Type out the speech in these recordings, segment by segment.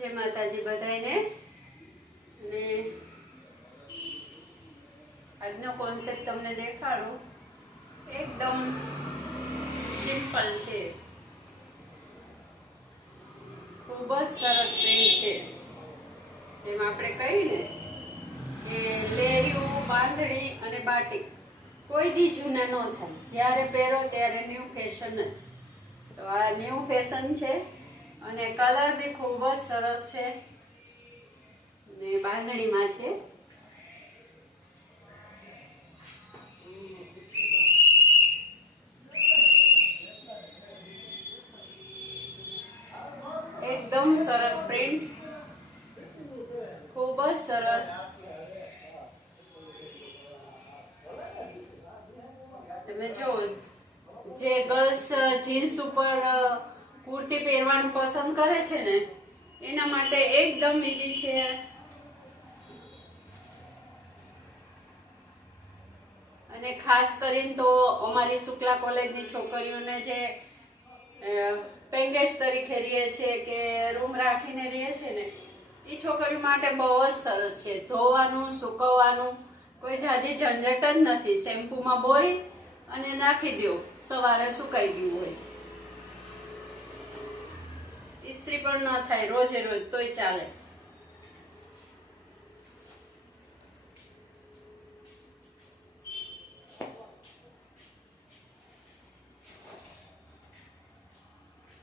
જય માતાજી બધાને। અને આજનો કોન્સેપ્ટ તમને દેખાડું, એકદમ સિમ્પલ છે, ખૂબ જ સરસ પેન્ટ છે। જેમ આપણે કહીએ ને કે લેરિયું, બાંધણી અને બાટિક કોઈ દી જૂના ન થાય, જ્યારે પહેરો ત્યારે ન્યૂ ફેશન જ। તો આ ન્યૂ ફેશન છે અને કલર બી ખૂબ જ સરસ છે ને બાંધણીમાં છે। એકદમ સરસ પ્રિન્ટ, ખૂબ જ સરસ। તમે જો, જે ગર્લ્સ જીન્સ ઉપર કુર્તી પહેરવાનું પસંદ કરે છે ને, એના માટે એકદમ ઈઝી છે। અને ખાસ કરીને તો અમારી શુક્લા કોલેજની છોકરીઓને જે પેંગેટ્સ તરીકે રહે છે કે રૂમ રાખીને રહે છે ને, એ છોકરીઓ માટે બહુ જ સરસ છે। ધોવાનું, સૂકવવાનું કોઈ ઝાઝી ઝંઝટ જ નથી। શેમ્પૂમાં બોળી અને નાખી દો, સવારે સુકાઈ ગયું હોય, ઇસ્ત્રી પણ ન થાય રોજે રોજ તોય ચાલે।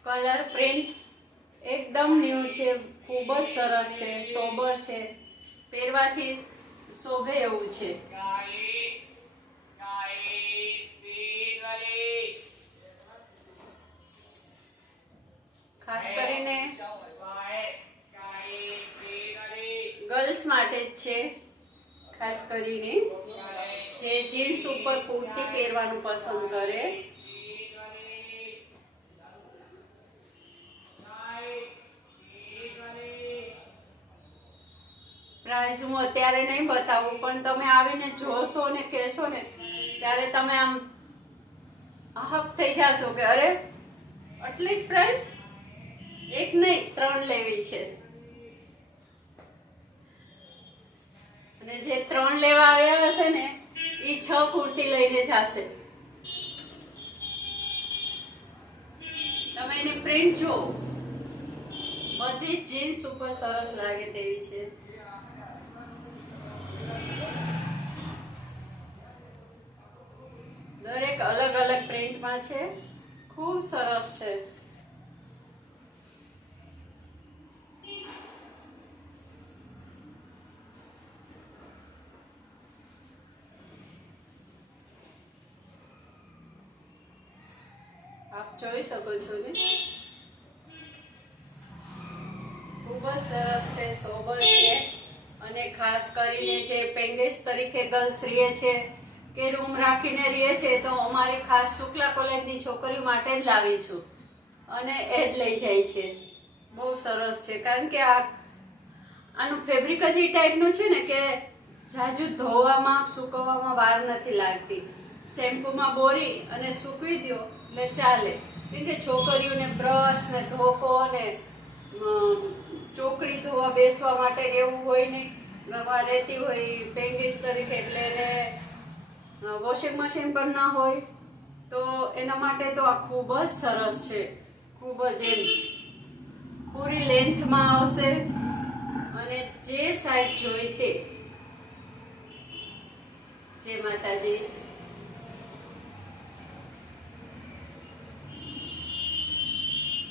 કલર પ્રિન્ટ એકદમ ન્યૂ છે, ખૂબ જ સરસ છે, સોબર છે, પહેરવાથી શોભે એવું છે। ખાસ કરીને ગર્લ્સ માટે જ છે। ખાસ કરીને જે જીન્સ ઉપર કુર્તી પહેરવાનું પસંદ કરે, પ્રાઇસ હું અત્યારે નહીં બતાવું, પણ તમે આવીને જોશો ને કહેશો ને, ત્યારે તમે આમ અહક થઈ જાશો કે અરે આટલી જ પ્રાઇસ, એક નહીં 3 લેવી છે। અને જે 3 લેવા આવ્યા હશે ને, એ 6 કુર્તી લઈને જશે। તમે એની પ્રિન્ટ જુઓ, બધી જ જીન્સ ઉપર સરસ લાગે તેવી છે। દરેક અલગ અલગ પ્રિન્ટમાં છે, ખૂબ સરસ છે। આપ જોઈ શકો છો ને, ખૂબ જ સરસ છે, સોબર છે। અને ખાસ કરીને જે પેંગેટ્સ તરીકે ગર્લ્સ રહે છે કે રૂમ રાખીને રહે છે, તો અમારી ખાસ શુક્લા કોલેજની છોકરીઓ માટે જ લાવી છું અને એ જ લઈ જાય છે। બહુ સરસ છે, કારણ કે આનું ફેબ્રિક જ એ ટાઈપનું છે ને કે જાજુ ધોવામાં, સૂકવવામાં વાર નથી લાગતી। શેમ્પૂમાં બોરી અને સૂકવી દો એટલે ચાલે। કેમ કે છોકરીઓને બ્રશ ને ધોકો ને ચોકડી ધોવા બેસવા માટે એવું હોય નહીં, ગવા રહેતી હોય પેંગેટ્સ તરીકે, એટલે એને વોશિંગ મશીન પણ ના હોય, તો એના માટે તો આ ખૂબ જ સરસ છે। ખૂબ જ એમ પૂરી લેન્થમાં આવશે અને જે સાઈઝ જોઈ તે। જય માતાજી।